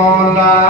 مولا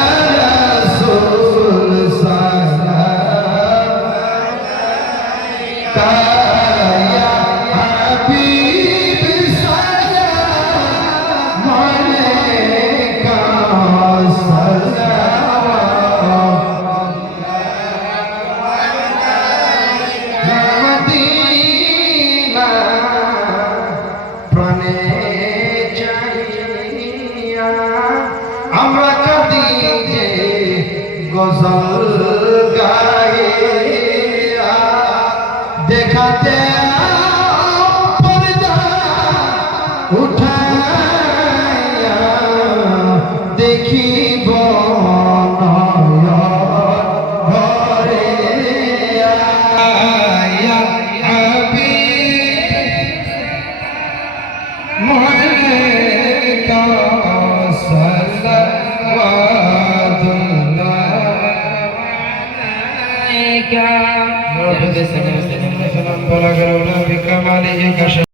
আমরা কাঁদি যে গজল গায়ে দেখাতে উঠা দেখি عليك رب سلام سلام سلام